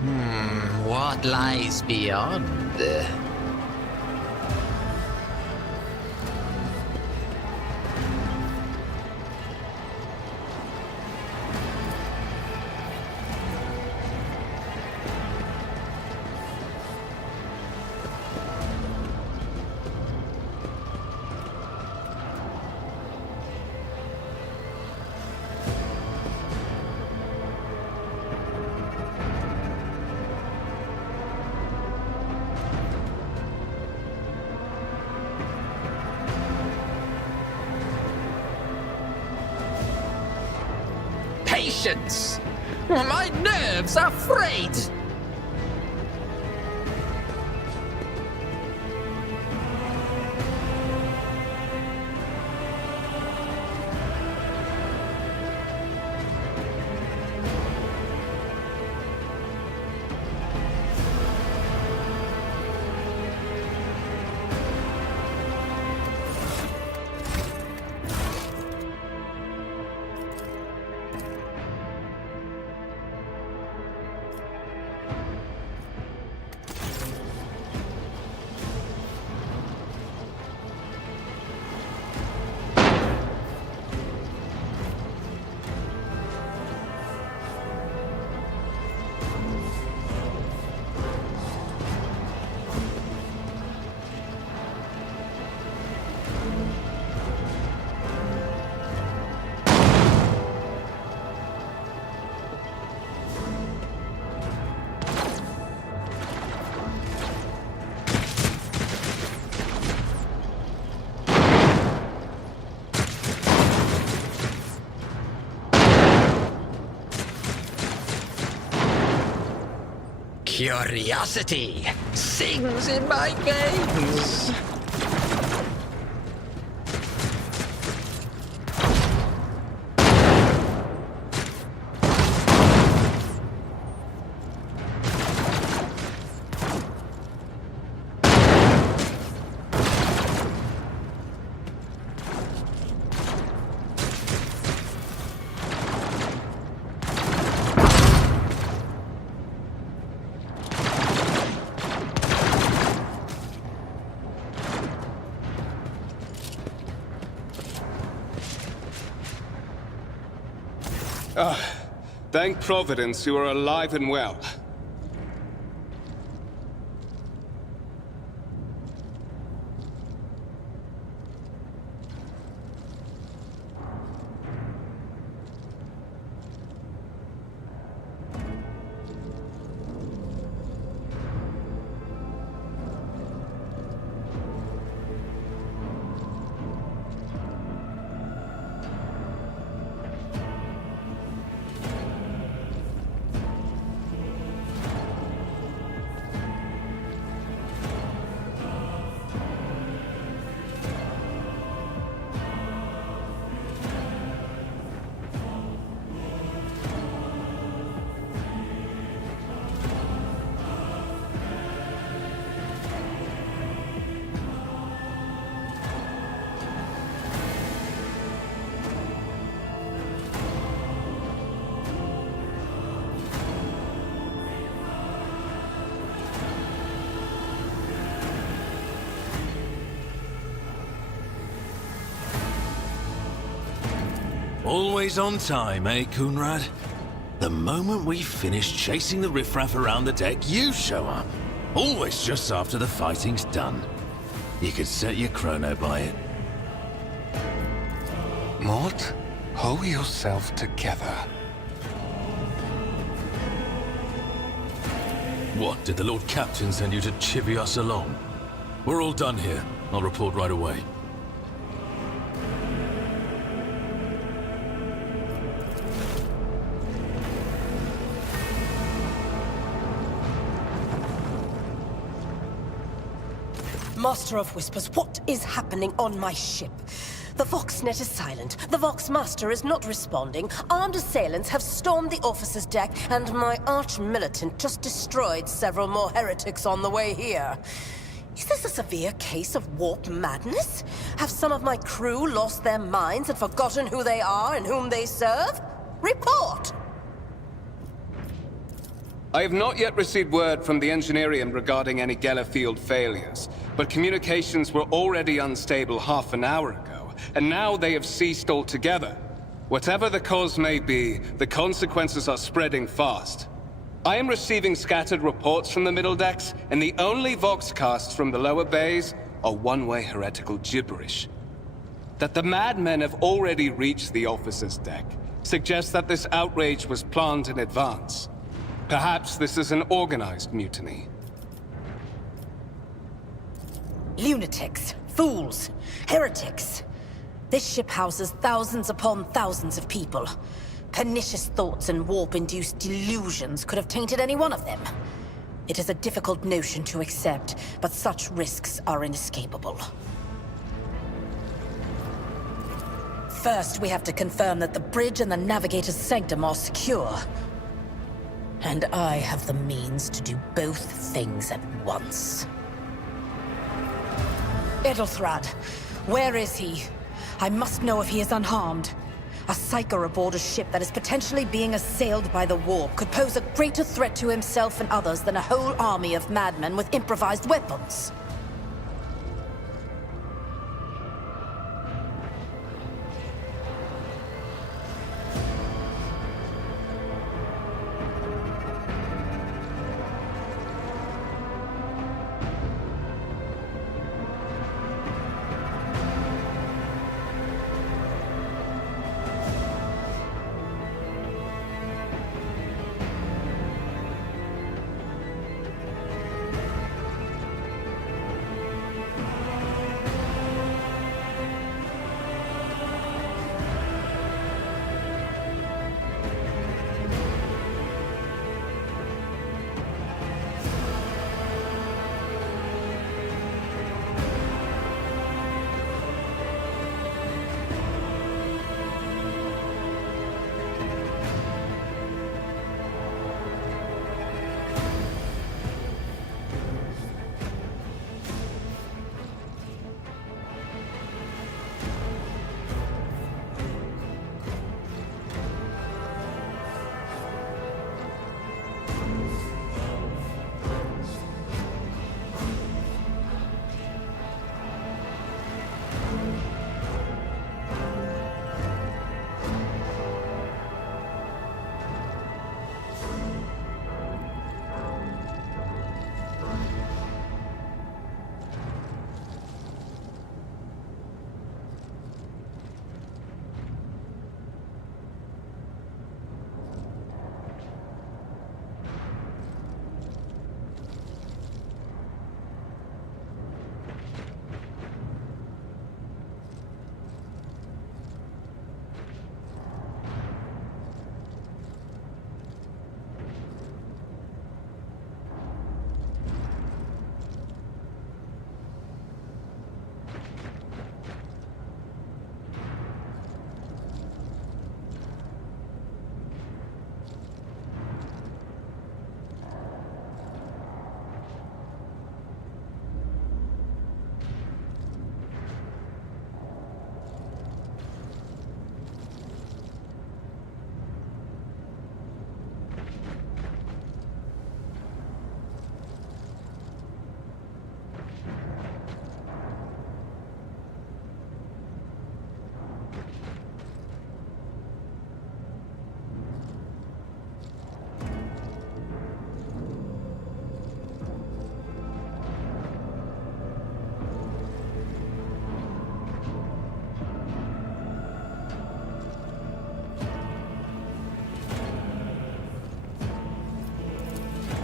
What lies beyond? Patience! My nerves are frayed! Curiosity sings in my veins. Thank Providence you are alive and well. Always on time, eh, Coonrad? The moment we finish chasing the riffraff around the deck, you show up. Always just after the fighting's done. You could set your chrono by it. Mort, hold yourself together. What, did the Lord Captain send you to chivvy us along? We're all done here. I'll report right away. Master of Whispers, what is happening on my ship? The Voxnet is silent. The Voxmaster is not responding. Armed assailants have stormed the officer's deck, and my arch-militant just destroyed several more heretics on the way here. Is this a severe case of warp madness? Have some of my crew lost their minds and forgotten who they are and whom they serve? Report! I have not yet received word from the Engineerium regarding any Geller field failures, but communications were already unstable half an hour ago, and now they have ceased altogether. Whatever the cause may be, the consequences are spreading fast. I am receiving scattered reports from the middle decks, and the only voxcasts from the lower bays are one-way heretical gibberish. That the madmen have already reached the officer's deck suggests that this outrage was planned in advance. Perhaps this is an organized mutiny. Lunatics, fools, heretics. This ship houses thousands upon thousands of people. Pernicious thoughts and warp-induced delusions could have tainted any one of them. It is a difficult notion to accept, but such risks are inescapable. First, we have to confirm that the bridge and the navigator's sanctum are secure. And I have the means to do both things at once. Edelthrad, where is he? I must know if he is unharmed. A psyker aboard a ship that is potentially being assailed by the warp could pose a greater threat to himself and others than a whole army of madmen with improvised weapons.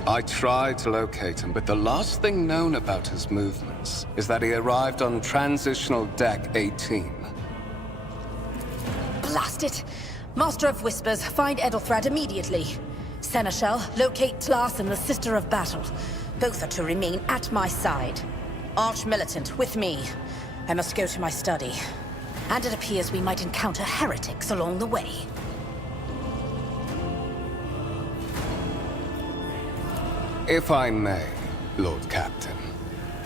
I tried to locate him, but the last thing known about his movements is that he arrived on Transitional Deck 18. Blast it! Master of Whispers, find Edelthrad immediately. Seneschal, locate Tlas and the Sister of Battle. Both are to remain at my side. Arch-Militant, with me. I must go to my study. And it appears we might encounter heretics along the way. If I may, Lord Captain.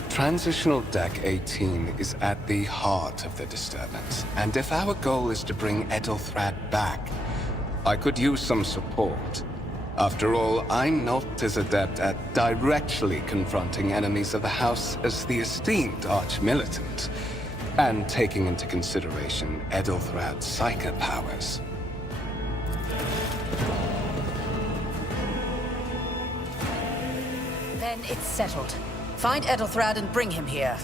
Transitional Deck 18 is at the heart of the disturbance, and if our goal is to bring Edelthrad back, I could use some support. After all, I'm not as adept at directly confronting enemies of the House as the esteemed Arch-Militant, and taking into consideration Edelthrad's psychic powers. Then it's settled. Find Edelthrad and bring him here.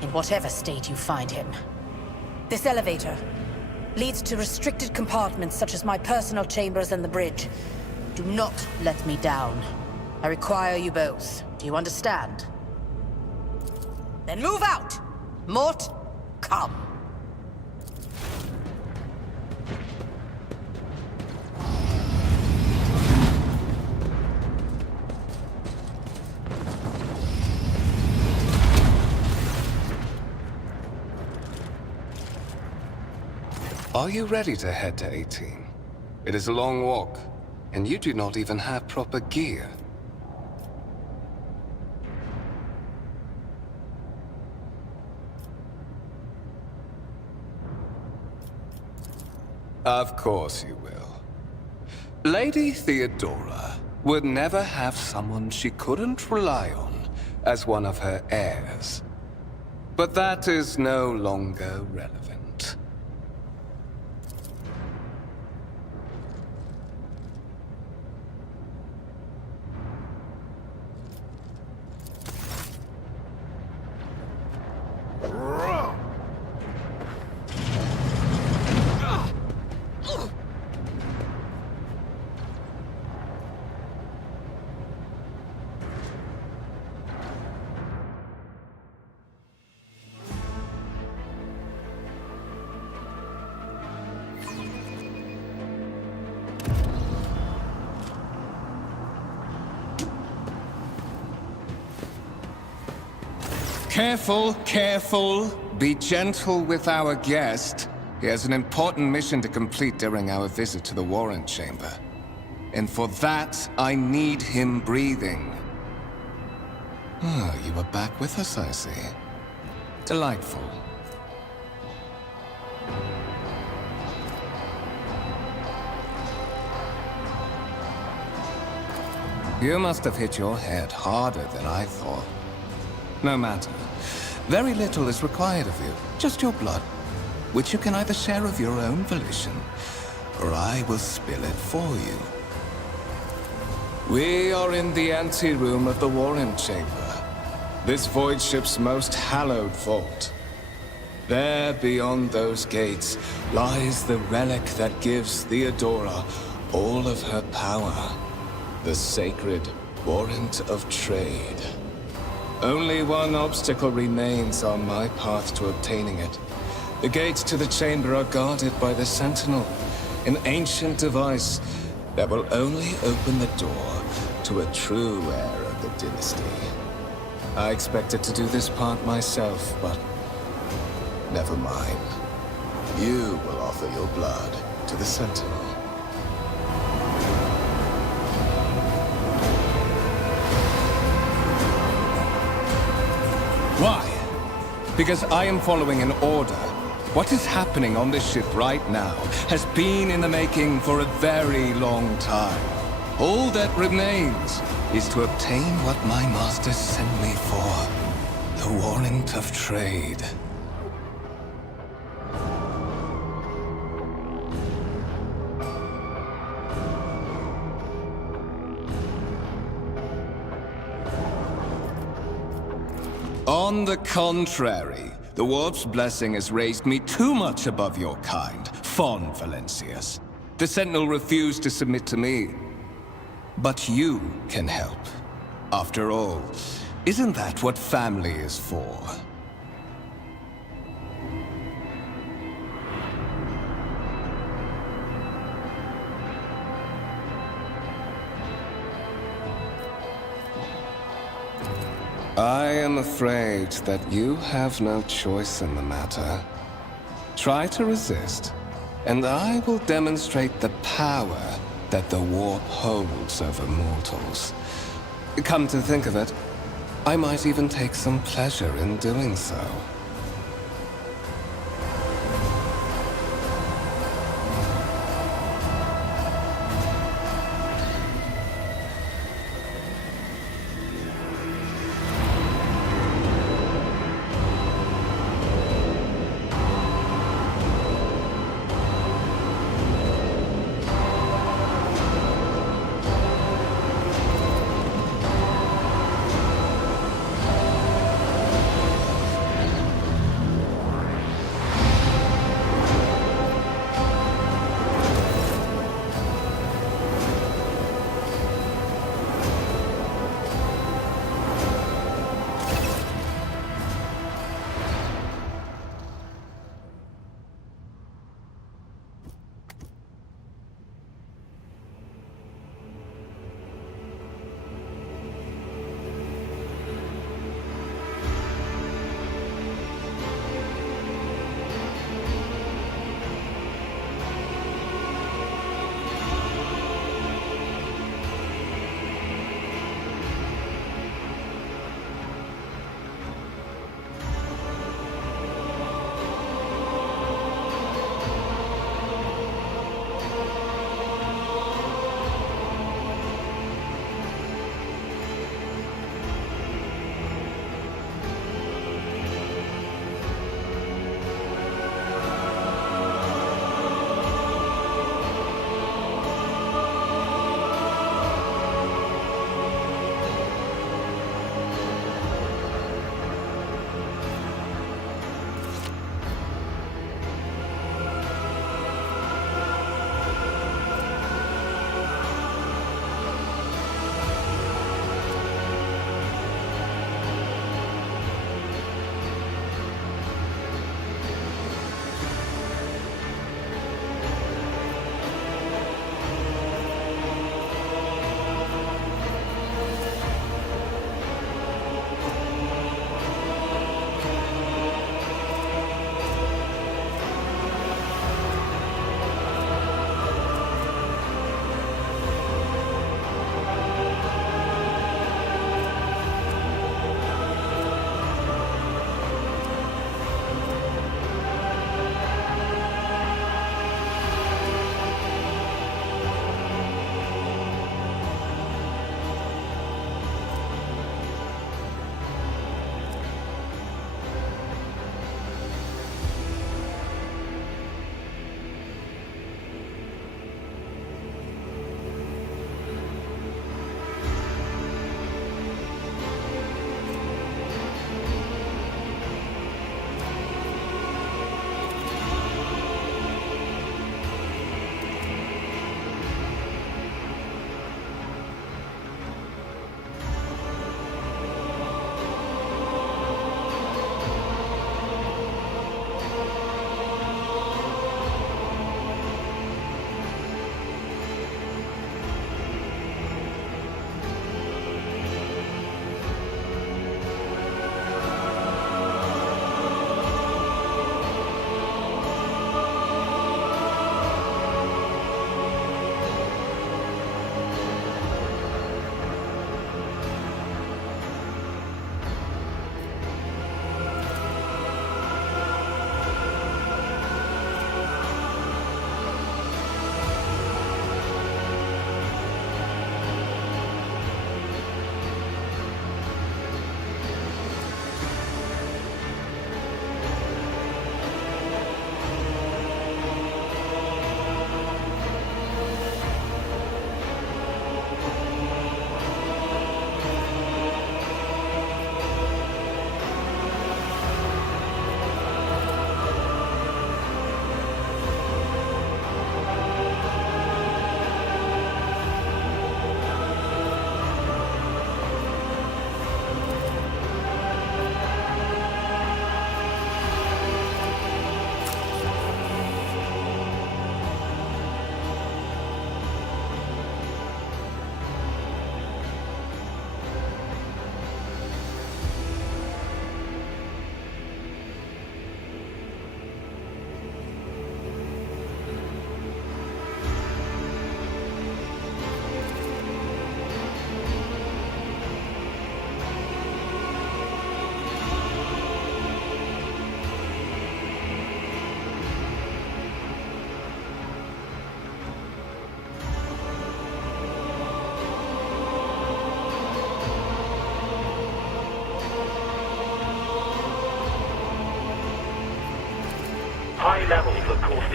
In whatever state you find him. This elevator leads to restricted compartments such as my personal chambers and the bridge. Do not let me down. I require you both. Do you understand? Then move out! Mort, come. Are you ready to head to 18? It is a long walk, and you do not even have proper gear. Of course you will. Lady Theodora would never have someone she couldn't rely on as one of her heirs. But that is no longer relevant. Careful, careful. Be gentle with our guest. He has an important mission to complete during our visit to the Warrant Chamber. And for that, I need him breathing. Ah, you are back with us, I see. Delightful. You must have hit your head harder than I thought. No matter. Very little is required of you. Just your blood, which you can either share of your own volition, or I will spill it for you. We are in the anteroom of the Warrant Chamber, this void ship's most hallowed vault. There, beyond those gates, lies the relic that gives Theodora all of her power. The sacred Warrant of Trade. Only one obstacle remains on my path to obtaining it. The gates to the chamber are guarded by the Sentinel, an ancient device that will only open the door to a true heir of the dynasty. I expected to do this part myself, but never mind. You will offer your blood to the Sentinel. Why? Because I am following an order. What is happening on this ship right now has been in the making for a very long time. All that remains is to obtain what my masters sent me for. The Warrant of Trade. On the contrary, the Warp's blessing has raised me too much above your kind, Fon Valencius. The Sentinel refused to submit to me. But you can help. After all, isn't that what family is for? I am afraid that you have no choice in the matter. Try to resist, and I will demonstrate the power that the warp holds over mortals. Come to think of it, I might even take some pleasure in doing so.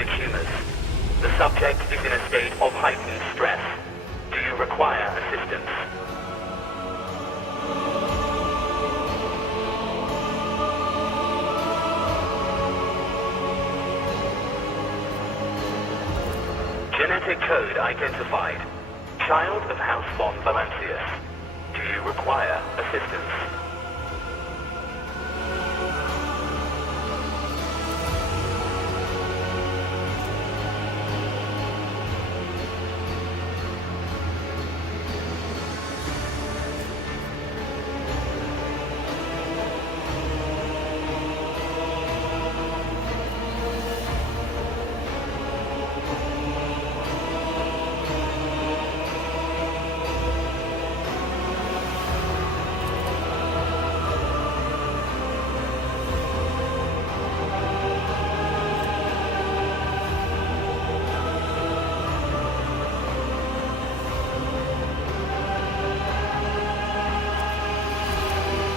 genetic humors. The subject is in a state of heightened stress. Do you require assistance? Genetic code identified. Child of House von Valancius. Do you require assistance?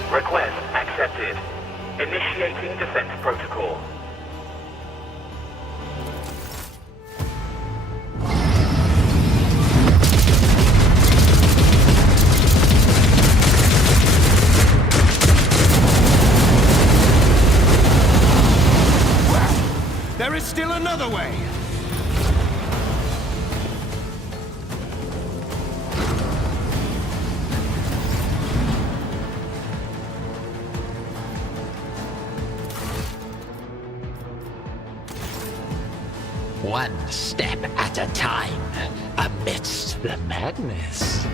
Request accepted. Initiating defense protocol. There is still another way! One step at a time, amidst the madness.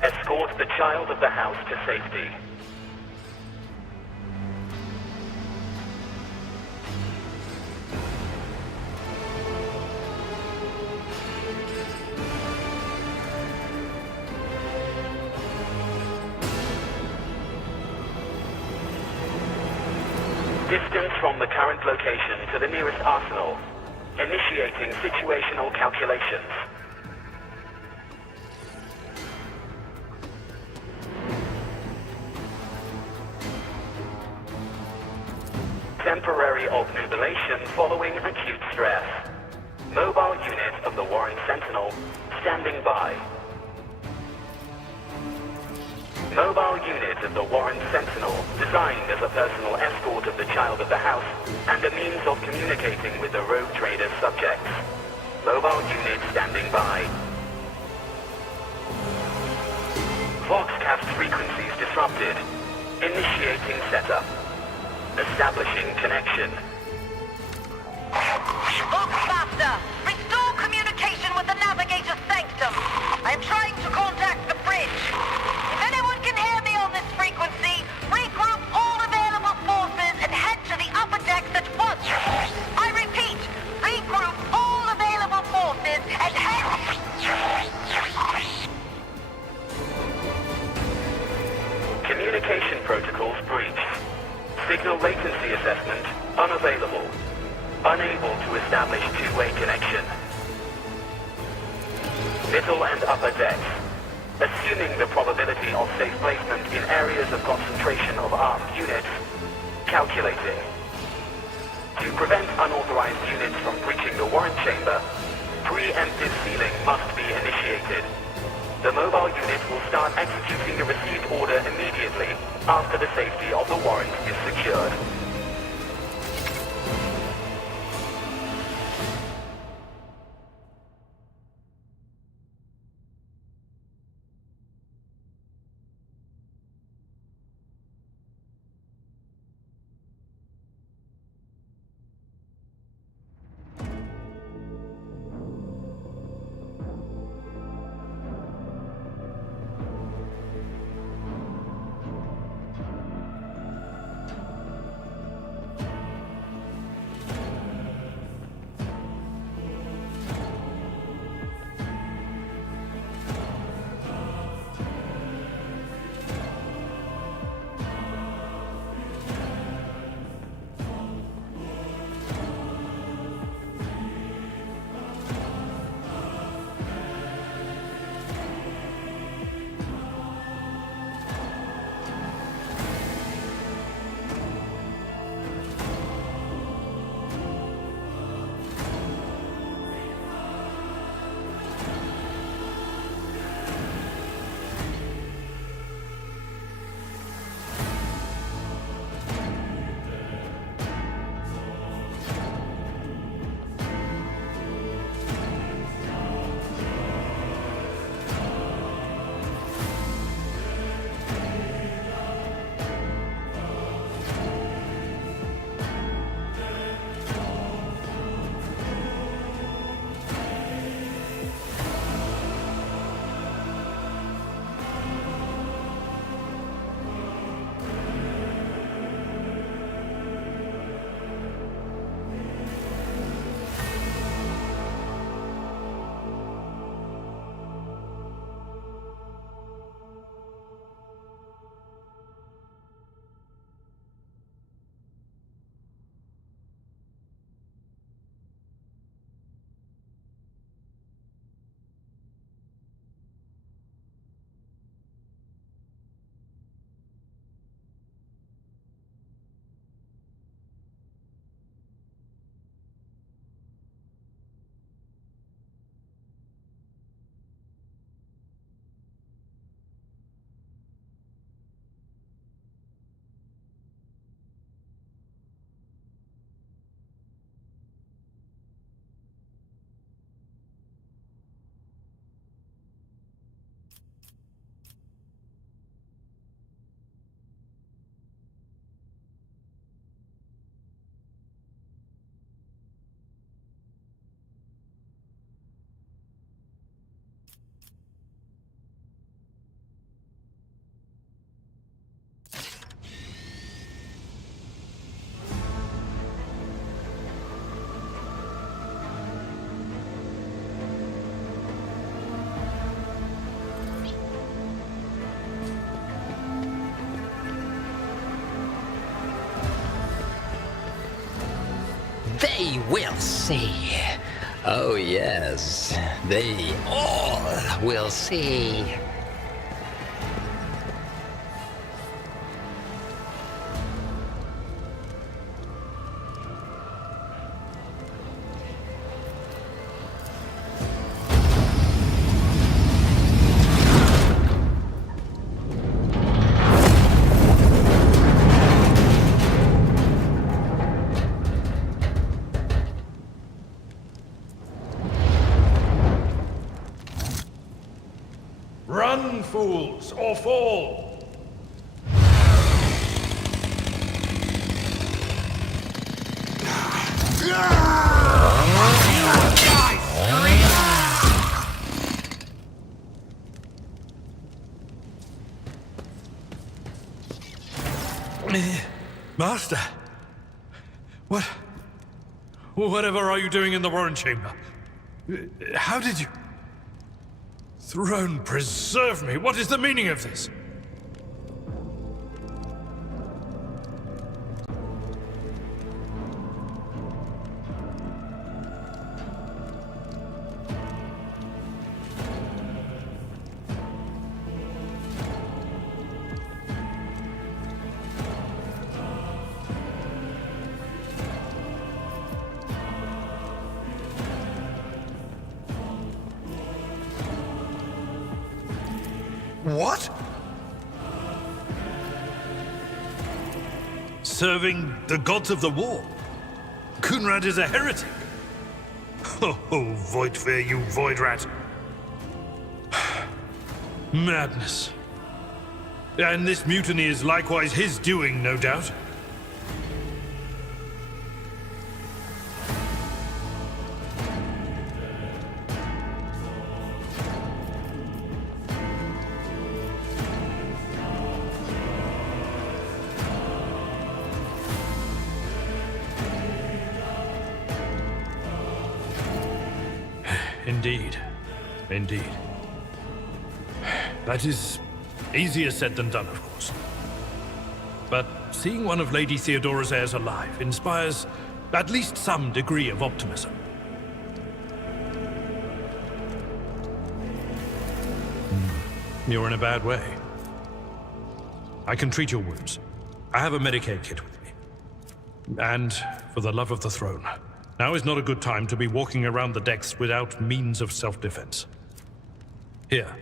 Escort the child of the house to safety. Distance from the current location to the nearest arsenal. Initiating situational calculations. Temporary obnubilation following acute stress. Mobile unit of the Warren Sentinel standing by. Mobile unit of the Warren Sentinel designed as a personal escort of the child of the house and a means of communicating with the rogue trader's subjects. Mobile unit standing by. Voxcast frequencies disrupted. Initiating setup. Establishing connection. Bookmaster, restore communication with the navigator's sanctum. I am trying to contact the bridge. If anyone can hear me on this frequency, regroup all available forces and head to the upper decks at once. I repeat, regroup all available forces and head... Communication protocols breached. Signal latency assessment unavailable. Unable to establish two-way connection. Middle and upper decks. Assuming the probability of safe placement in areas of concentration of armed units. Calculating. To prevent unauthorized units from breaching the warrant chamber, preemptive sealing must be initiated. The mobile unit will start executing the received order immediately after the safety of the warrant is secured. They will see. Oh, yes. They all will see. Run, fools, or fall! Master! Whatever are you doing in the Warren Chamber? How did you... Throne preserve me! What is the meaning of this? What? Serving the gods of the war? Kunrad is a heretic. Oh, Voidfear, you void rat. Madness. And this mutiny is likewise his doing, no doubt. Indeed. That is easier said than done, of course. But seeing one of Lady Theodora's heirs alive inspires at least some degree of optimism. You're in a bad way. I can treat your wounds. I have a Medicaid kit with me. And for the love of the throne, now is not a good time to be walking around the decks without means of self-defense. Here.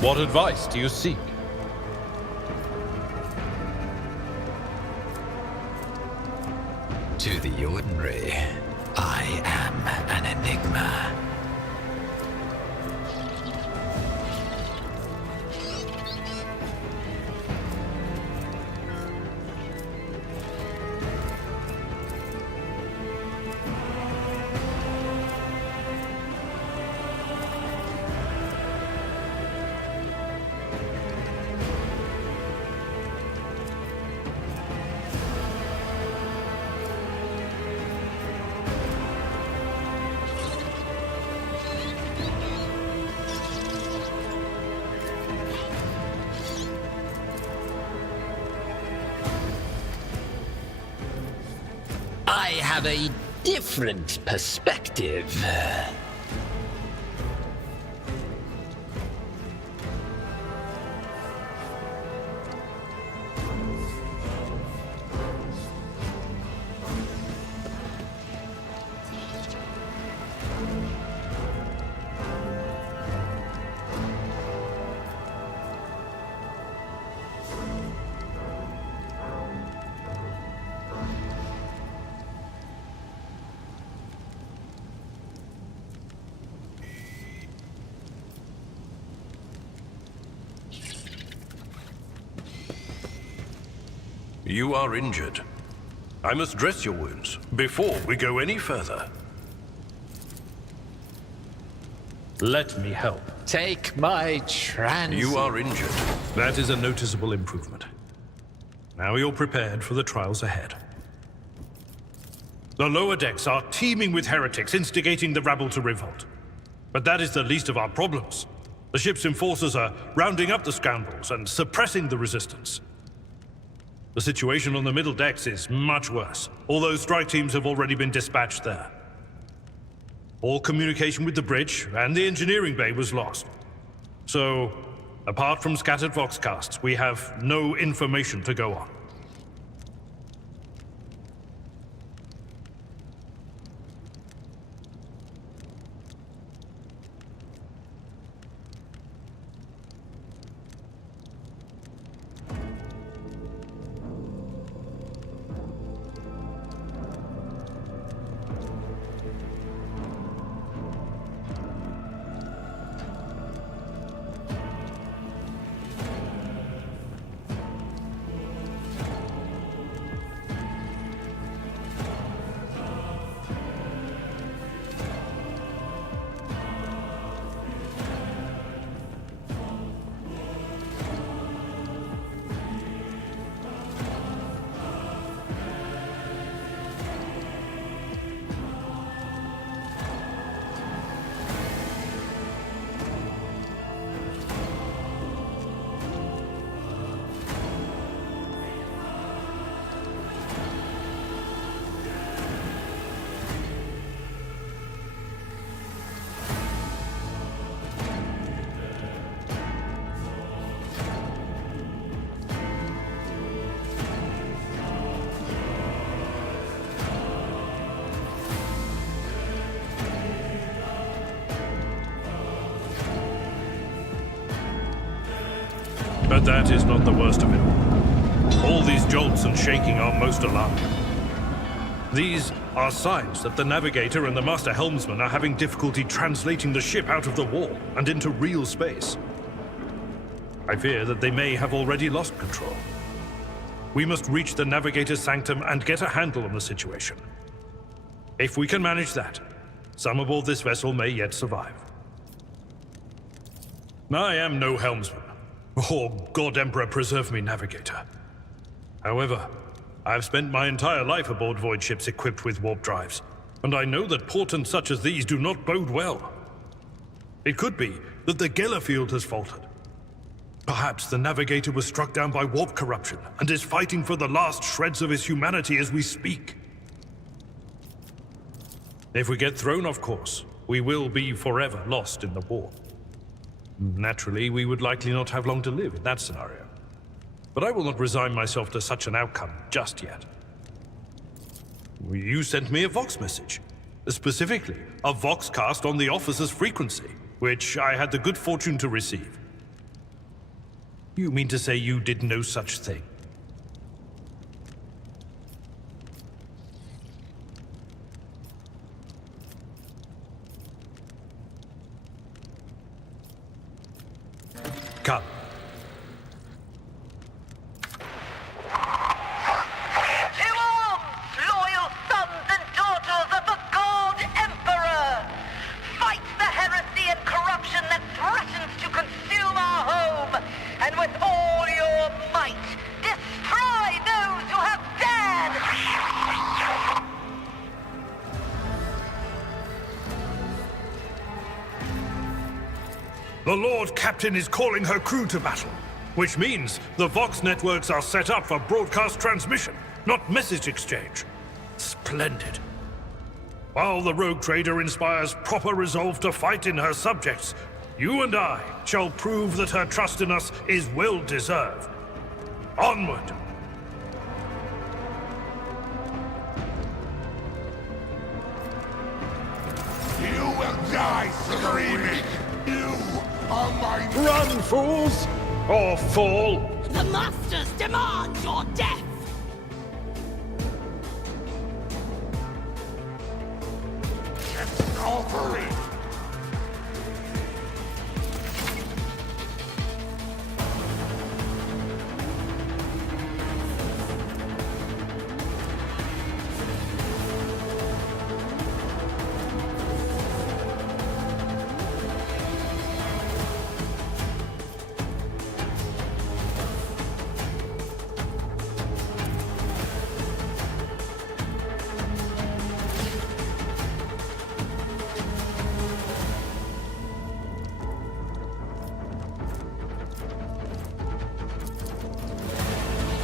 What advice do you seek? To the ordinary, I am an enigma. have a different perspective. You are injured. I must dress your wounds before we go any further. Let me help. Take my trans... You are injured. That is a noticeable improvement. Now you're prepared for the trials ahead. The lower decks are teeming with heretics instigating the rabble to revolt. But that is the least of our problems. The ship's enforcers are rounding up the scoundrels and suppressing the resistance. The situation on the middle decks is much worse, although strike teams have already been dispatched there. All communication with the bridge and the engineering bay was lost. So, apart from scattered voxcasts, we have no information to go on. But that is not the worst of it all. All these jolts and shaking are most alarming. These are signs that the navigator and the master helmsman are having difficulty translating the ship out of the wall and into real space. I fear that they may have already lost control. We must reach the navigator's sanctum and get a handle on the situation. If we can manage that, some aboard this vessel may yet survive. I am no helmsman. Oh, God Emperor preserve me, navigator. However, I have spent my entire life aboard void ships equipped with warp drives, and I know that portents such as these do not bode well. It could be that the Gellerfield has faltered. Perhaps the navigator was struck down by warp corruption and is fighting for the last shreds of his humanity as we speak. If we get thrown off course, we will be forever lost in the warp. Naturally, we would likely not have long to live in that scenario. But I will not resign myself to such an outcome just yet. You sent me a Vox message. Specifically, a Voxcast on the officer's frequency, which I had the good fortune to receive. You mean to say you did no such thing? Come. To arms, loyal sons and daughters of the God Emperor! Fight the heresy and corruption that threatens to consume our home, and with all your might, destroy those who have dared! The Lord Captain is calling her crew to battle, which means the Vox networks are set up for broadcast transmission, not message exchange. Splendid. While the rogue trader inspires proper resolve to fight in her subjects, you and I shall prove that her trust in us is well deserved. Onward! You will die screaming! You are my... Run, fools! Or fall! The Masters demand your death! Offering!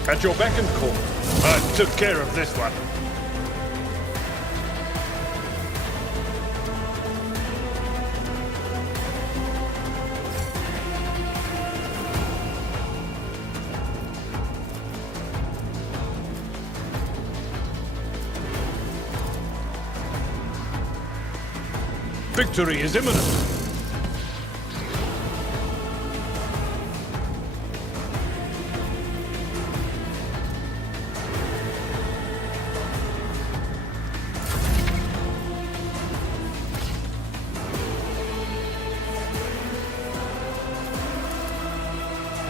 At your beck and call. I took care of this one. Victory is imminent.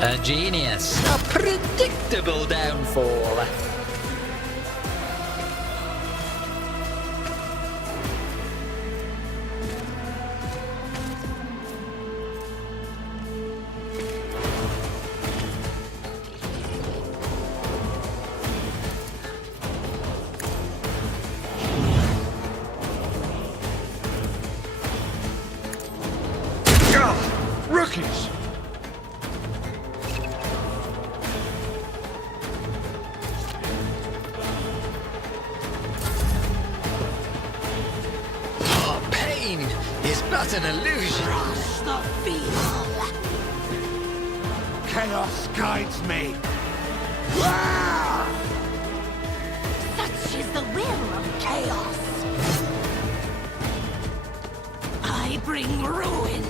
A genius. A predictable downfall. Rookies! Pain is but an illusion. Crush the feeble! Chaos guides me! Such is the will of chaos! I bring ruin!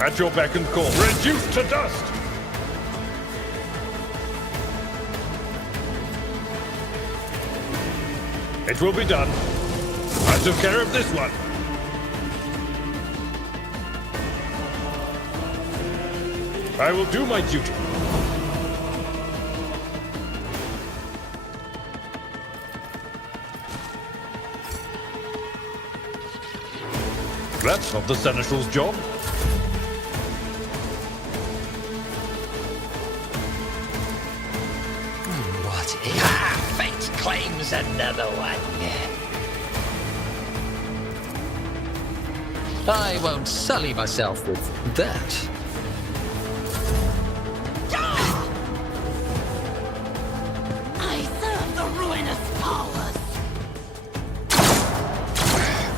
At your beck and call. Reduced to dust! It will be done. I took care of this one. I will do my duty. That's not the Seneschal's job. What if... Ah, fate claims another one. I won't sully myself with that. I serve the ruinous powers!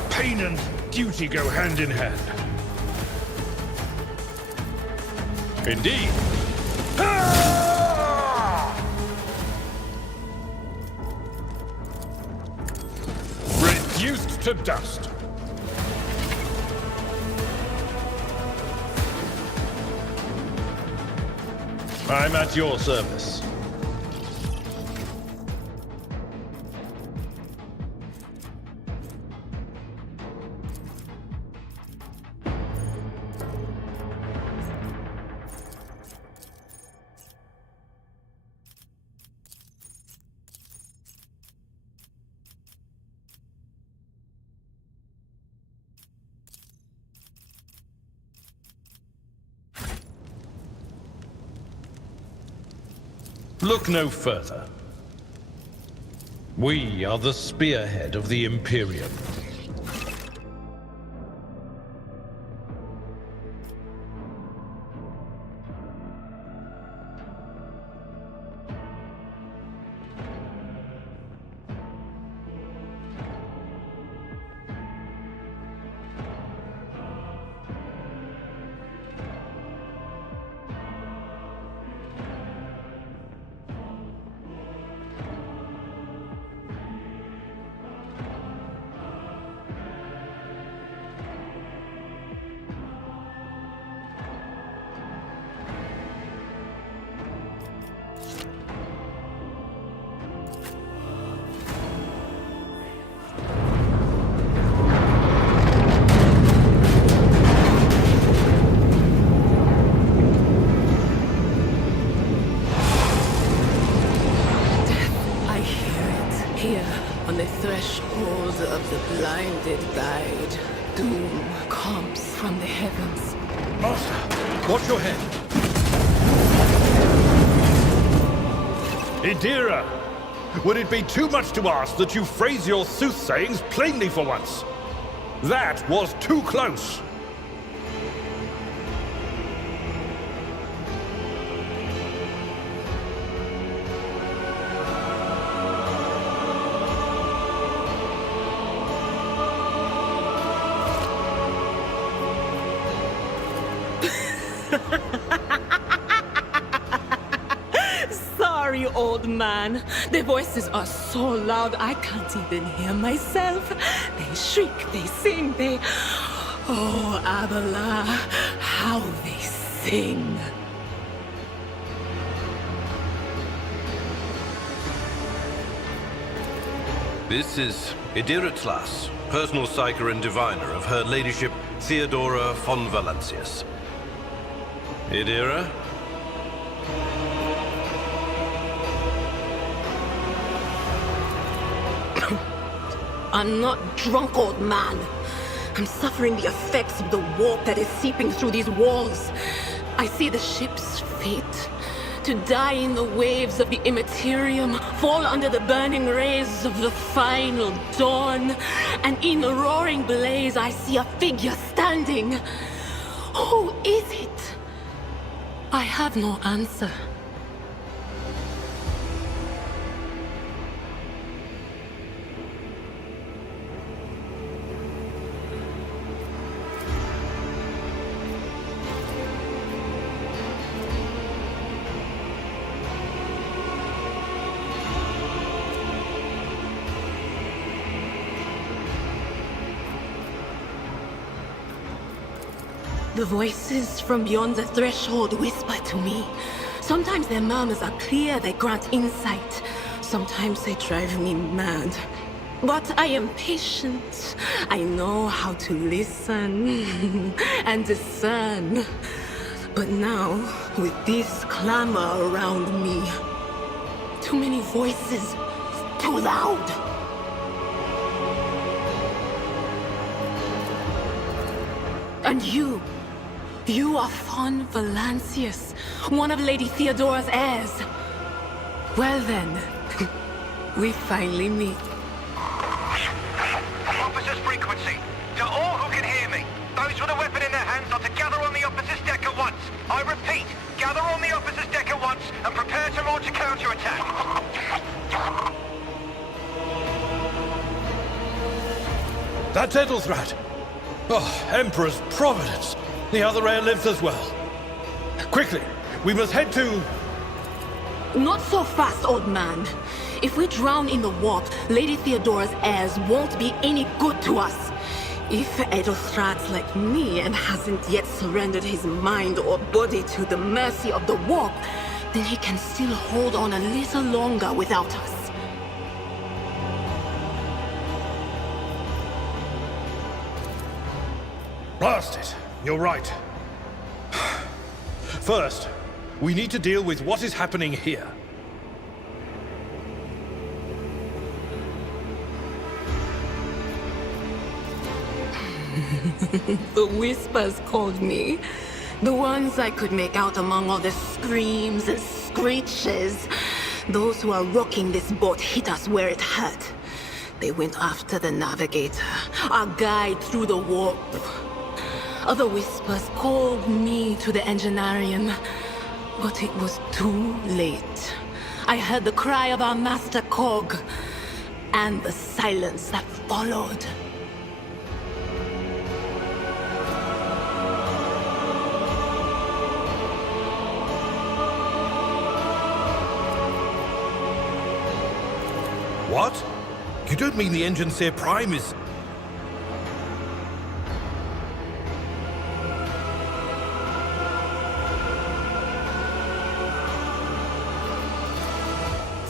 Pain and duty go hand in hand. Indeed. Reduced to dust. I'm at your service. Look no further. We are the spearhead of the Imperium. Here, on the threshold of the blinded guide, doom comes from the heavens. Master, watch your head. Idira, would it be too much to ask that you phrase your soothsayings plainly for once? That was too close. Sorry, old man. The voices are so loud I can't even hear myself. They shriek, they sing, they... Oh, Abala, how they sing. This is Idira Tlas, personal psyker and diviner of Her Ladyship Theodora von Valancius. Idira? I'm not drunk, old man. I'm suffering the effects of the warp that is seeping through these walls. I see the ship's fate. To die in the waves of the immaterium, fall under the burning rays of the final dawn. And in the roaring blaze, I see a figure standing. Who is it? I have no answer. The voices from beyond the threshold whisper to me. Sometimes their murmurs are clear, they grant insight. Sometimes they drive me mad. But I am patient. I know how to listen and discern. But now, with this clamor around me, too many voices, too loud. And you are von Valancius, one of Lady Theodora's heirs. Well then, we finally meet. Officer's frequency. To all who can hear me, those with a weapon in their hands are to gather on the officer's deck at once. I repeat, gather on the officer's deck at once and prepare to launch a counterattack. That's Edelthrat. Oh, Emperor's Providence. The other heir lives as well. Quickly, we must head to... Not so fast, old man. If we drown in the warp, Lady Theodora's heirs won't be any good to us. If Edelthrat's like me and hasn't yet surrendered his mind or body to the mercy of the warp, then he can still hold on a little longer without us. Blast it! You're right. First, we need to deal with what is happening here. The whispers called me. The ones I could make out among all the screams and screeches. Those who are rocking this boat hit us where it hurt. They went after the navigator, our guide through the warp. Other whispers called me to the enginarium, but it was too late. I heard the cry of our master Cog, and the silence that followed. What? You don't mean the Enginseer Prime is...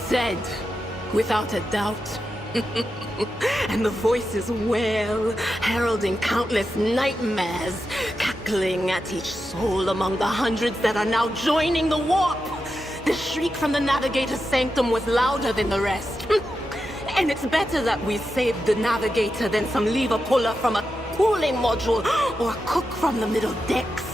Said, without a doubt. And the voices wail, heralding countless nightmares, cackling at each soul among the hundreds that are now joining the warp. The shriek from the Navigator's sanctum was louder than the rest. And it's better that we save the navigator than some lever puller from a cooling module or a cook from the middle decks.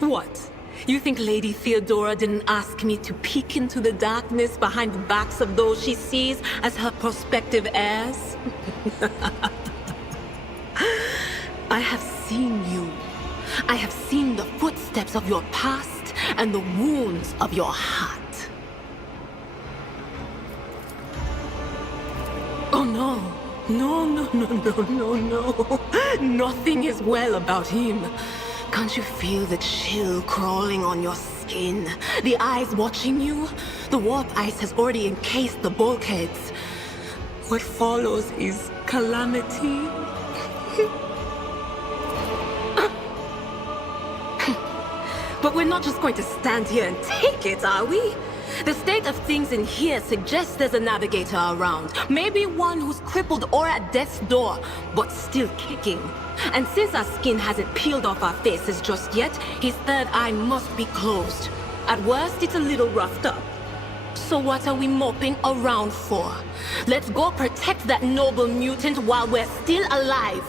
What? You think Lady Theodora didn't ask me to peek into the darkness behind the backs of those she sees as her prospective heirs? I have seen you. I have seen the footsteps of your past and the wounds of your heart. Oh no. No. Nothing is well about him. Can't you feel the chill crawling on your skin? The eyes watching you? The warp ice has already encased the bulkheads. What follows is calamity. But we're not just going to stand here and take it, are we? The state of things in here suggests there's a navigator around. Maybe one who's crippled or at death's door, but still kicking. And since our skin hasn't peeled off our faces just yet, his third eye must be closed. At worst, it's a little roughed up. So what are we moping around for? Let's go protect that noble mutant while we're still alive.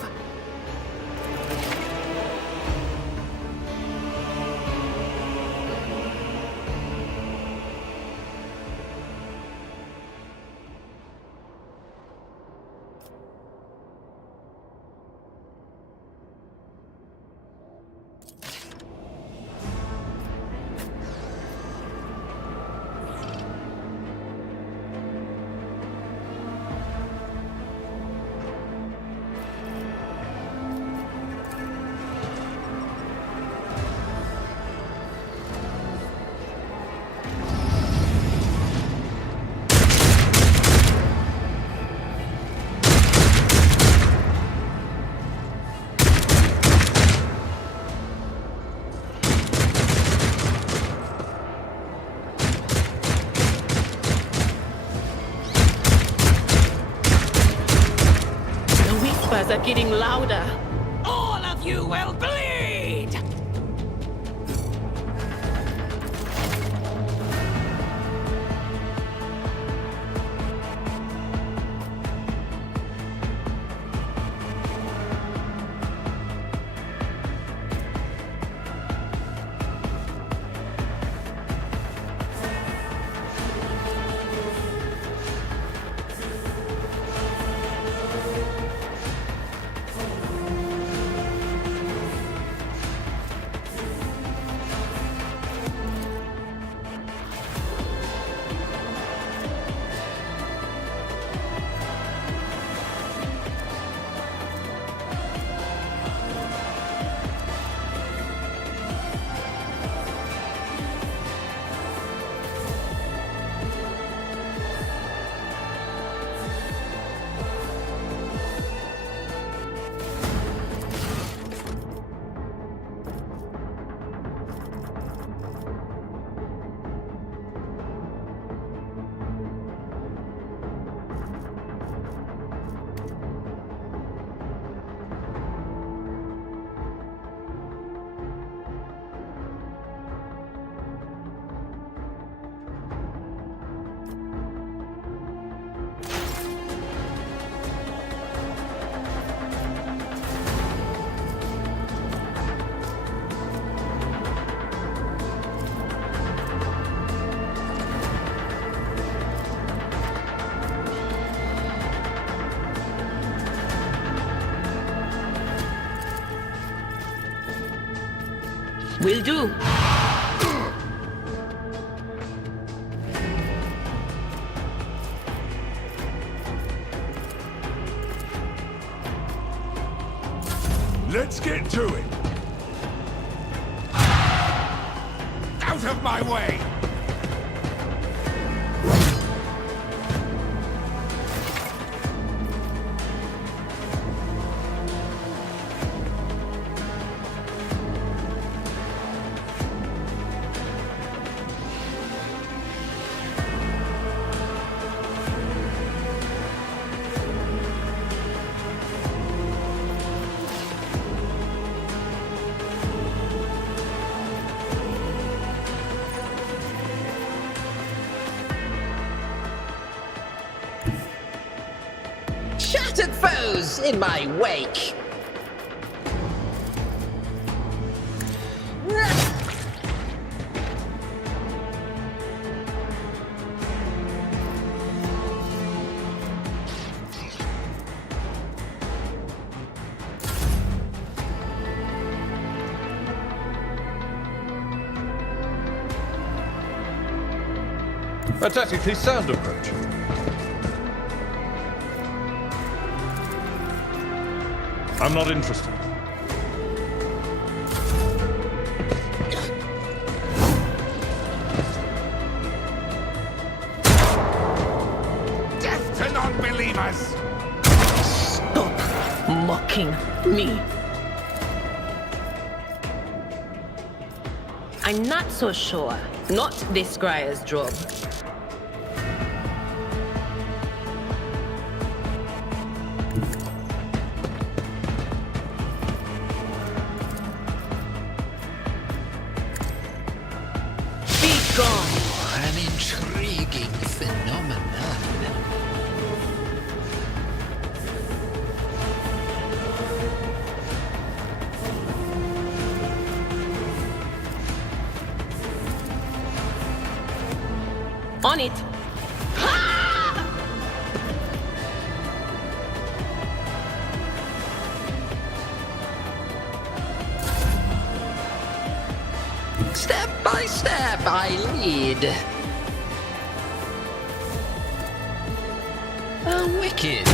Are getting louder. All of you will bleed! Will do. Let's get to it. Out of my way! Shattered foes in my wake. A tactically sound approach. I'm not interested. Death to non-believers! Stop mocking me. I'm not so sure. Not this Scryer's job. An intriguing phenomenon. On it. Step by step, I lead. Wicked.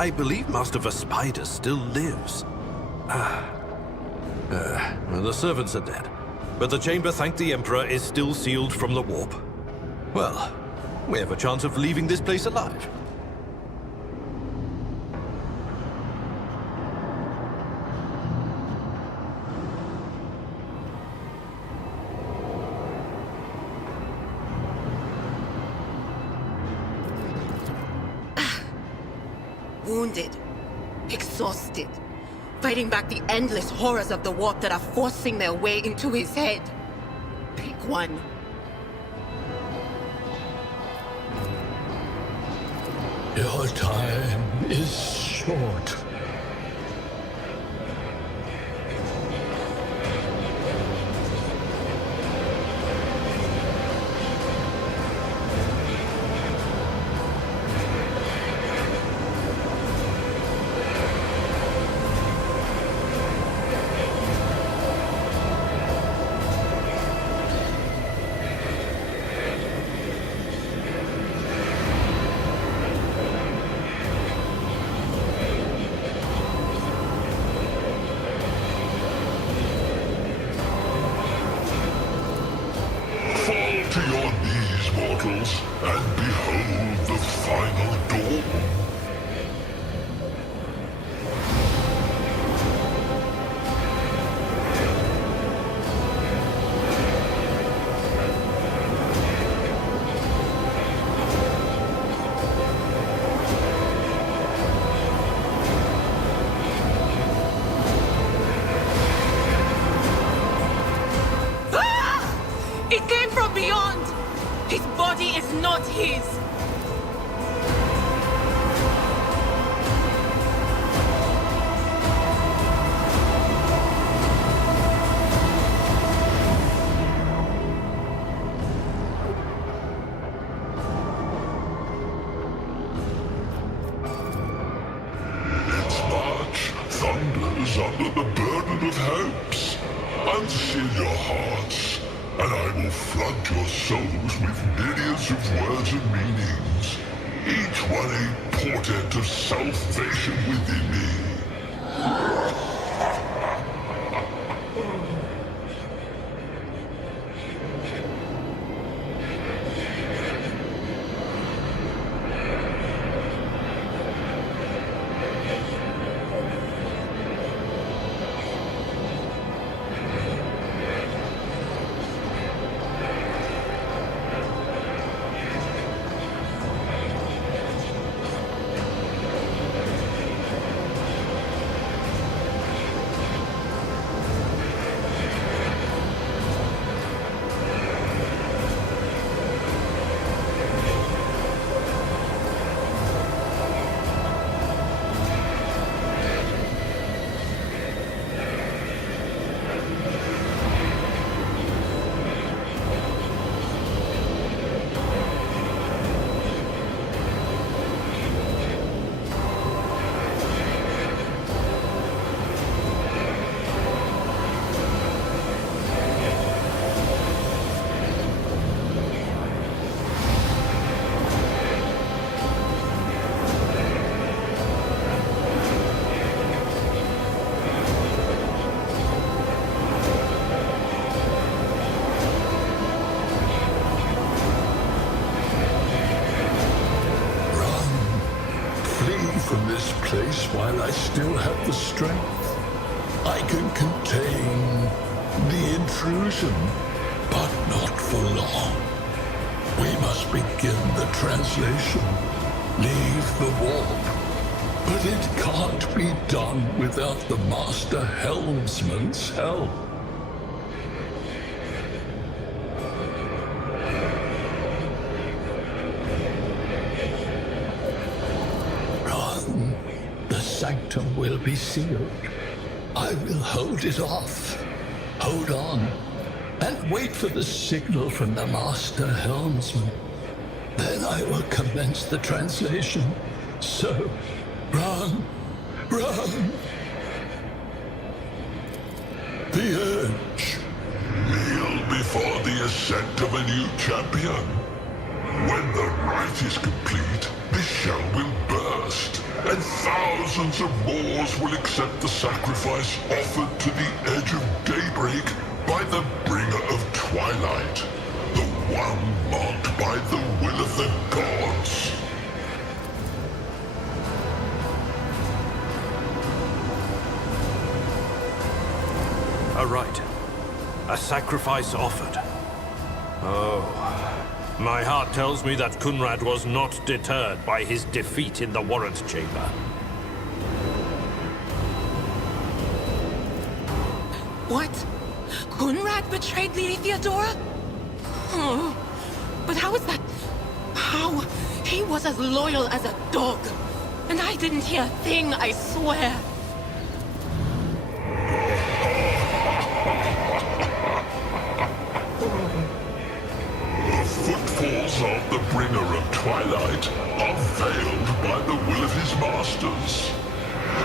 I believe Master Vespider still lives. The servants are dead, but the chamber, thank the Emperor, is still sealed from the warp. Well, we have a chance of leaving this place alive. wounded, exhausted, fighting back the endless horrors of the warp that are forcing their way into his head. Pick one. Your time is short. To your knees, mortals, and behold the final dawn. It came from beyond! His body is not his! Its march thunders under the burden of hopes. Unseal your hearts, and I will flood your souls with myriads of words and meanings, each one a portent of salvation within me. From this place while I still have the strength. I can contain the intrusion, but not for long. We must begin the translation, leave the warp. But it can't be done without the Master Helmsman's help. Sanctum will be sealed. I will hold it off. Hold on. And wait for the signal from the Master Helmsman. Then I will commence the translation. So, run. Run. The urge. Kneel before the ascent of a new champion. When the rite is complete, this shell will burst, and thousands of Moors will accept the sacrifice offered to the edge of daybreak by the bringer of twilight, the one marked by the will of the gods. A rite. A sacrifice offered. Oh. My heart tells me that Kunrad was not deterred by his defeat in the warrant chamber. What? Kunrad betrayed Lady Theodora? Oh, but how is that? How? He was as loyal as a dog. And I didn't hear a thing, I swear. The footfalls of the bringer of twilight are veiled by the will of his masters.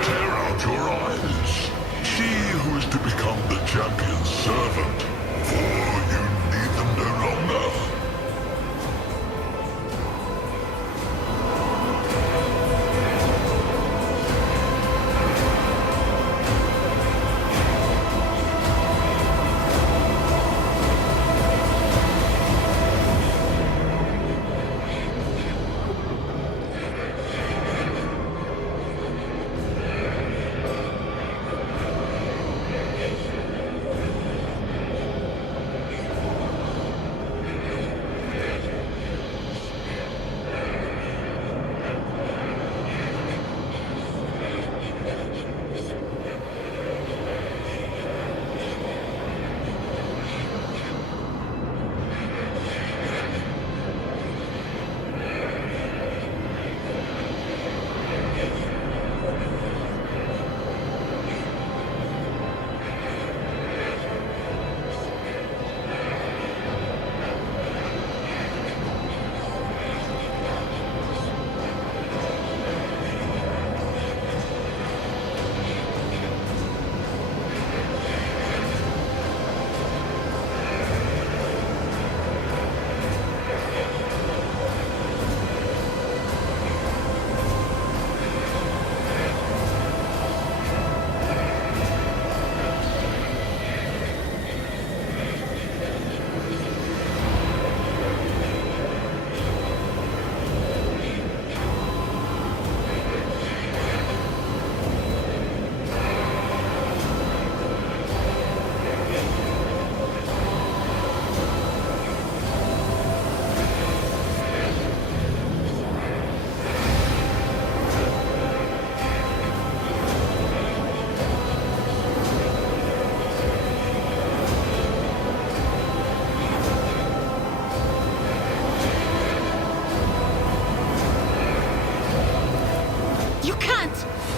Tear out your eyes. See who is to become the champion's servant, for you need them no longer.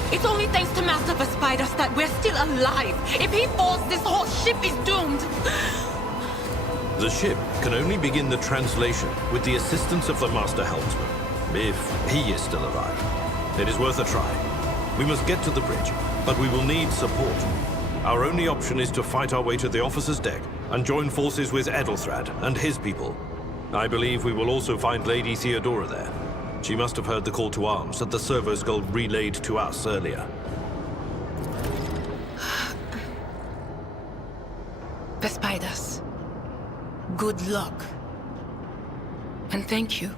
It's only thanks to Master Vespidas that we're still alive. If he falls, this whole ship is doomed. The ship can only begin the translation with the assistance of the Master Helmsman, if he is still alive. It is worth a try. We must get to the bridge, but we will need support. Our only option is to fight our way to the officer's deck and join forces with Edelthrad and his people. I believe we will also find Lady Theodora there. She must have heard the call to arms that the servo skull relayed to us earlier. Vespidas, good luck. And thank you.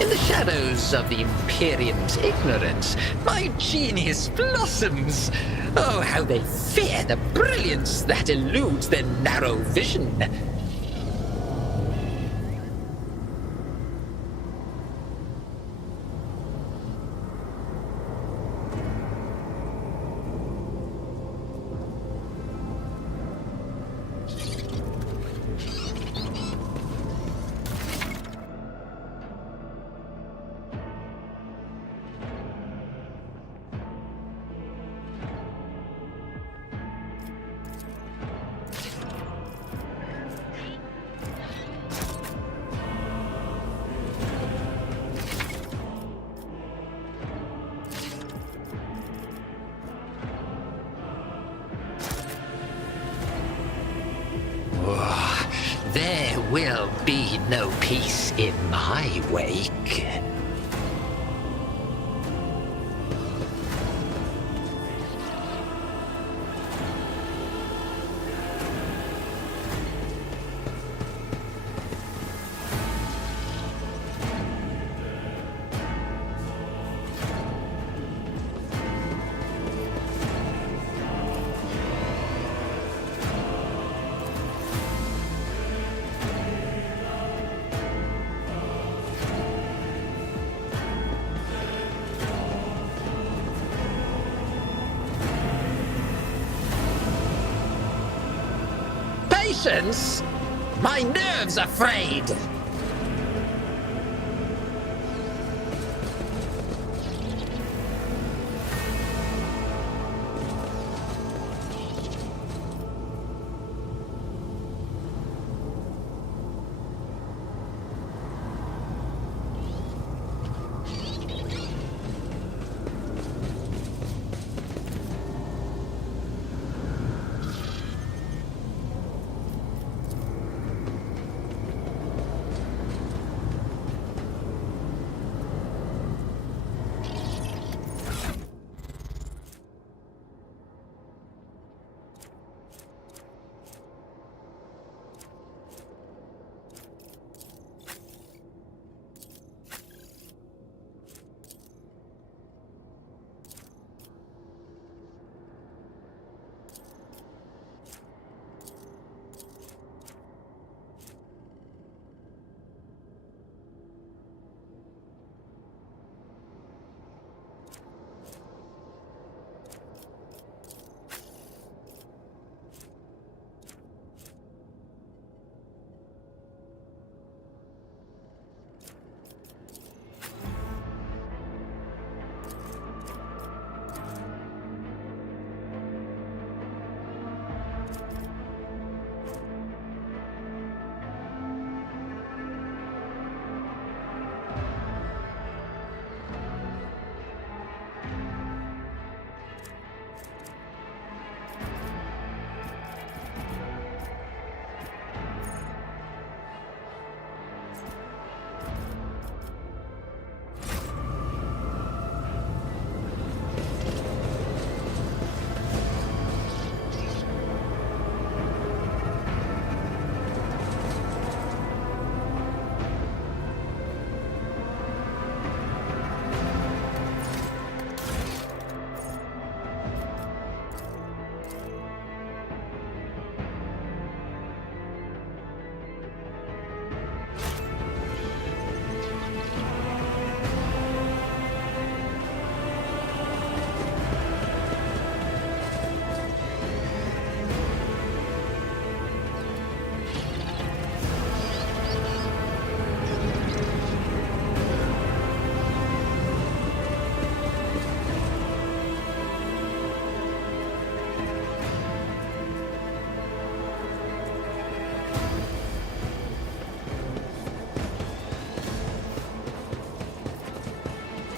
In the shadows of the Imperium's ignorance, my genius blossoms. Oh, how they fear the brilliance that eludes their narrow vision. There will be no peace in my wake. patience? My nerves are frayed.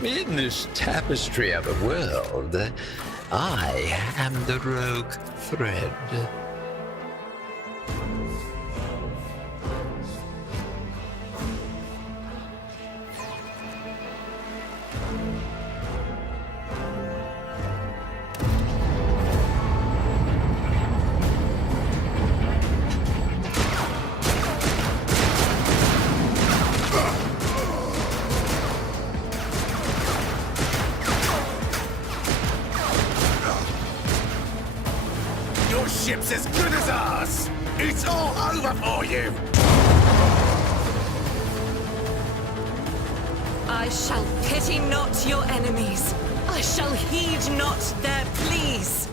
In this tapestry of a world, I am the rogue thread. Ship's as good as ours! It's all over for you! I shall pity not your enemies. I shall heed not their pleas.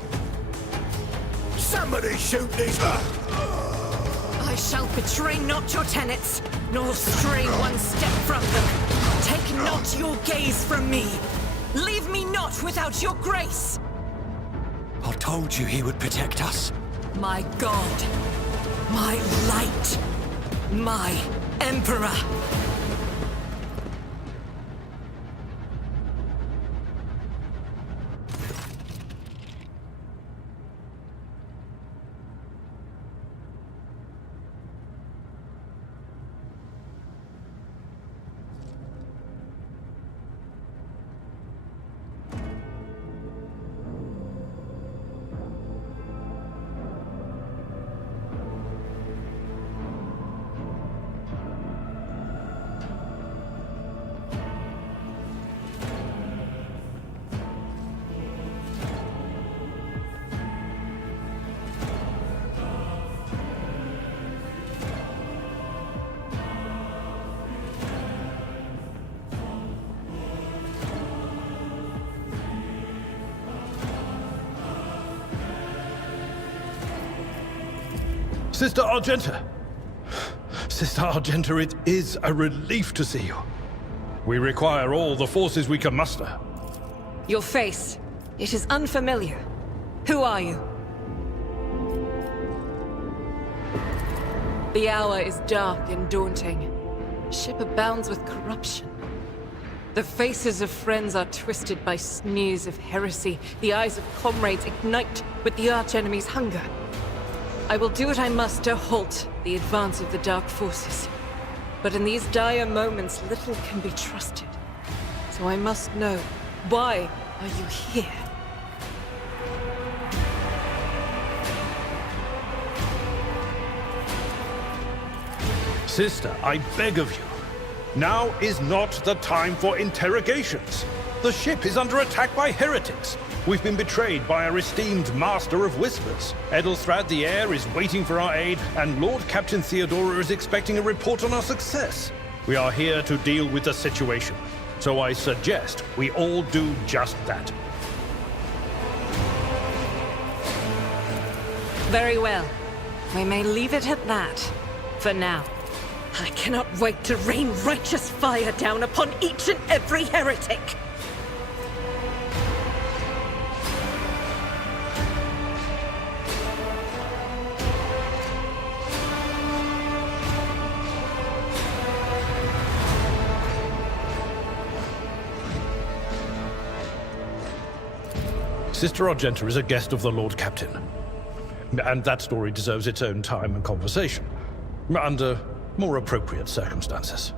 Somebody shoot these... I shall betray not your tenets, nor stray one step from them. Take not your gaze from me. Leave me not without your grace. I told you he would protect us. My God, my light, my Emperor. Sister Argenta! Sister Argenta, it is a relief to see you. We require all the forces we can muster. Your face. It is unfamiliar. Who are you? The hour is dark and daunting. The ship abounds with corruption. The faces of friends are twisted by sneers of heresy. The eyes of comrades ignite with the archenemy's hunger. I will do what I must to halt the advance of the dark forces. But in these dire moments, little can be trusted. So I must know, why are you here? Sister, I beg of you. Now is not the time for interrogations. The ship is under attack by heretics. We've been betrayed by our esteemed Master of Whispers. Edelstrad the Heir is waiting for our aid, and Lord Captain Theodora is expecting a report on our success. We are here to deal with the situation, so I suggest we all do just that. Very well. We may leave it at that. For now. I cannot wait to rain righteous fire down upon each and every heretic! Sister Argenta is a guest of the Lord Captain. And that story deserves its own time and conversation. Under more appropriate circumstances.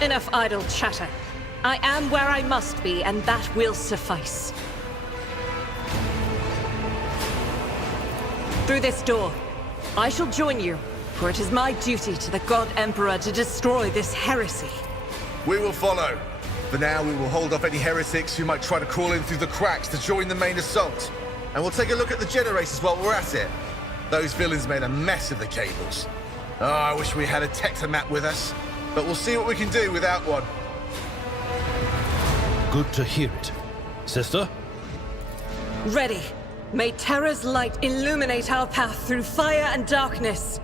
Enough idle chatter. I am where I must be, and that will suffice. Through this door, I shall join you, for it is my duty to the God Emperor to destroy this heresy. We will follow. For now, we will hold off any heretics who might try to crawl in through the cracks to join the main assault. And we'll take a look at the generators while we're at it. Those villains made a mess of the cables. Oh, I wish we had a Tectomat with us. But we'll see what we can do without one. Good to hear it. Sister? Ready. May Terra's light illuminate our path through fire and darkness.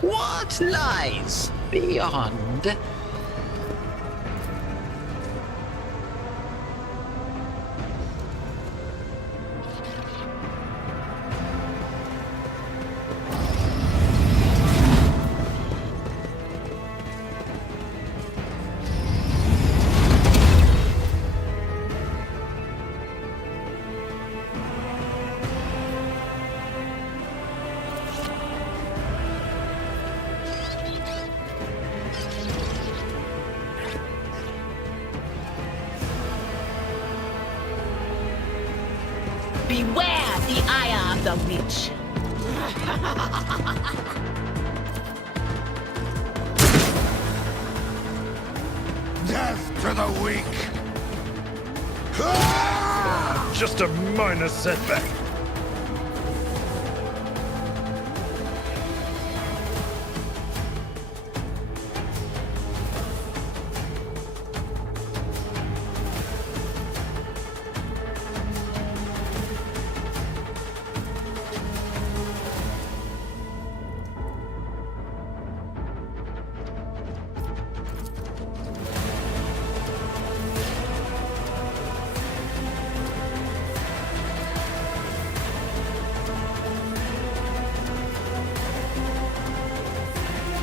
What lies beyond? the witch. Death to the weak! Just a minor setback.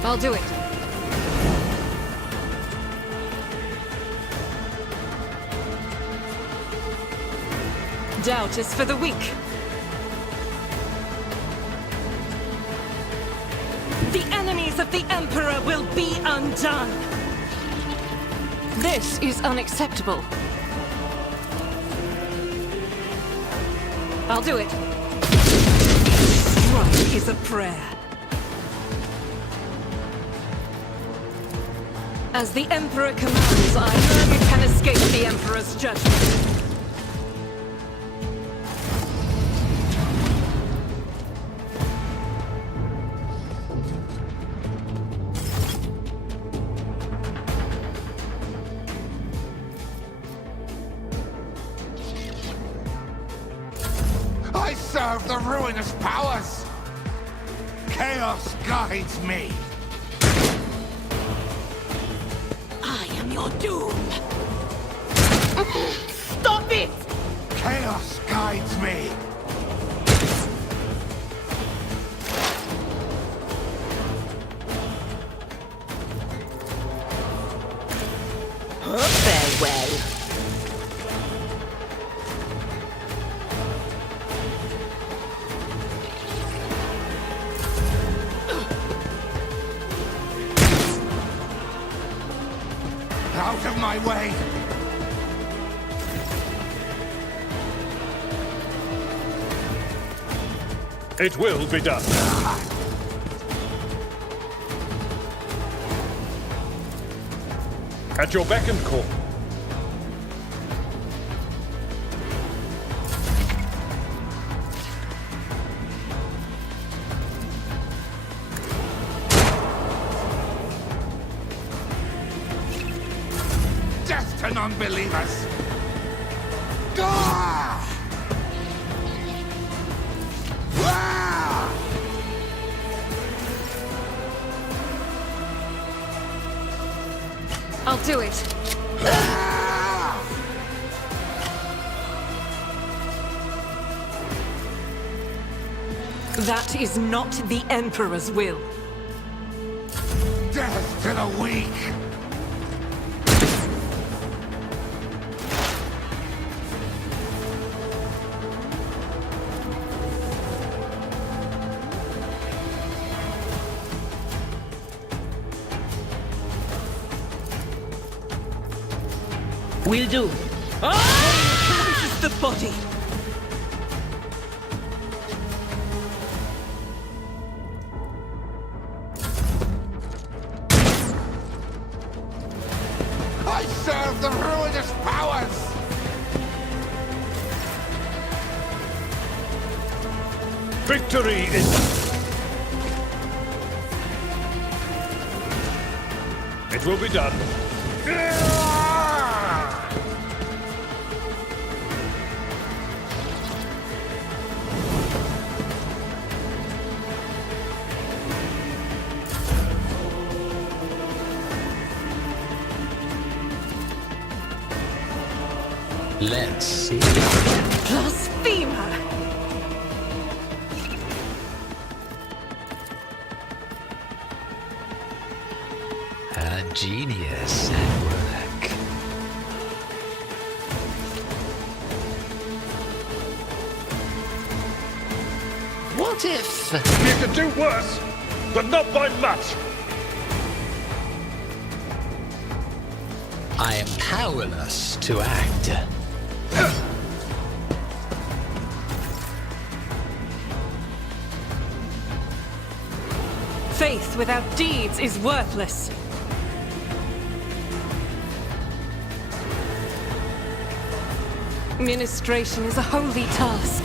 I'll do it. Doubt is for the weak. The enemies of the Emperor will be undone. This is unacceptable. I'll do it. Strike is a prayer. As the Emperor commands, I none can escape the Emperor's judgment. I serve the ruinous powers! Chaos guides me! I am your doom. Stop it! Chaos guides me! Farewell. Out of my way! It will be done. At your beck and call. Death to non-believers! Ah! Ah! I'll do it. Ah! That is not the Emperor's will. Death to the weak! Will do. This is the body. I serve the ruinous powers! Victory is... It will be done. Let's see. Blasphemer! A genius at work. What if... You can do worse, but not by much. I am powerless to act. Faith without deeds is worthless. Ministration is a holy task.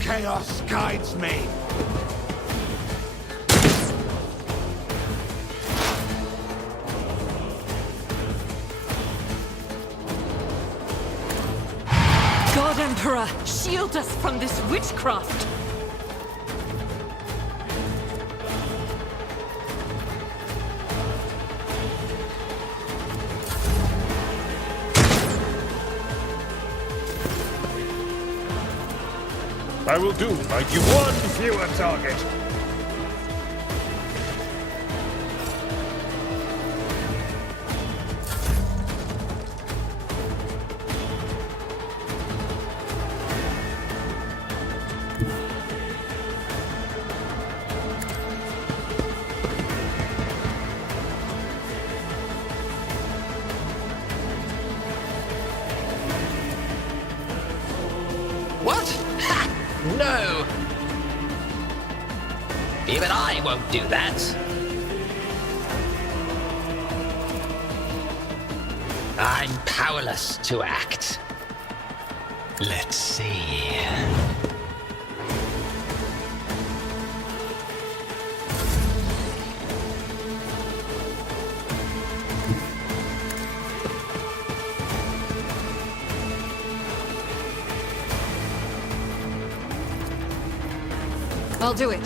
Chaos guides me. God Emperor, shield us from this witchcraft! I will do 91 fewer target. What? Ha! No! Even I won't do that. I'm powerless to act. Let's see. I'll do it.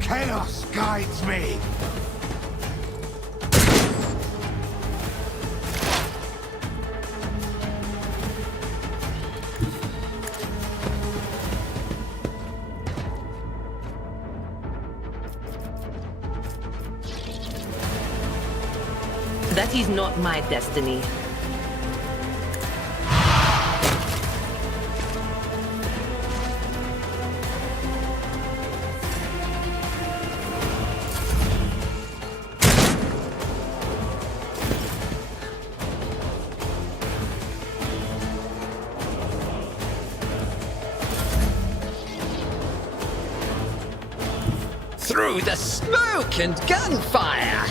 Chaos guides me. That is not my destiny. Through the smoke and gunfire!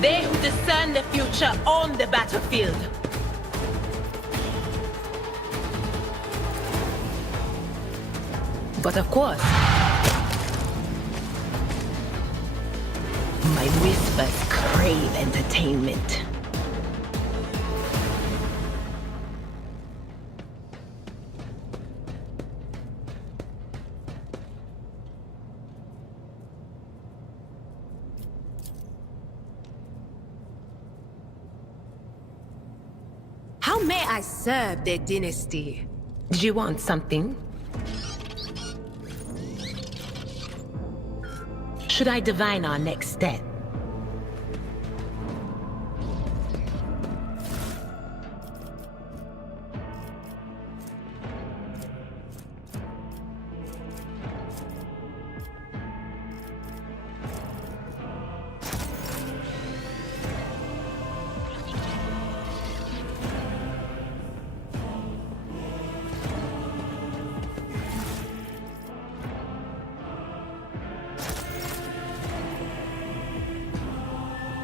They who discern the future on the battlefield. But of course, my whispers crave entertainment. How may I serve their dynasty? Do you want something? Should I divine our next step?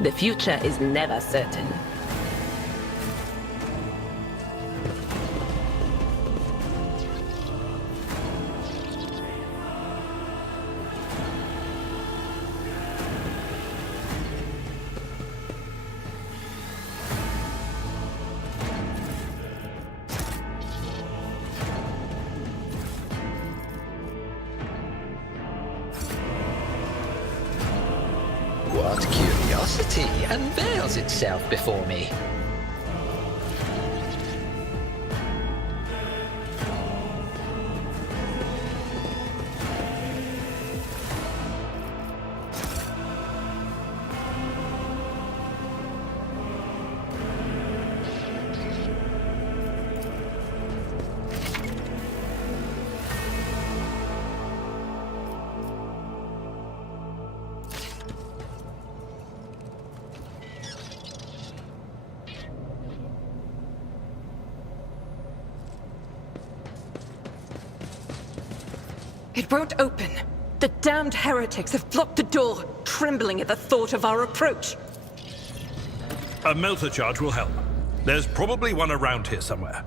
The future is never certain. what curiosity unveils itself before me. It won't open. The damned heretics have blocked the door, trembling at the thought of our approach. A melter charge will help. There's probably one around here somewhere.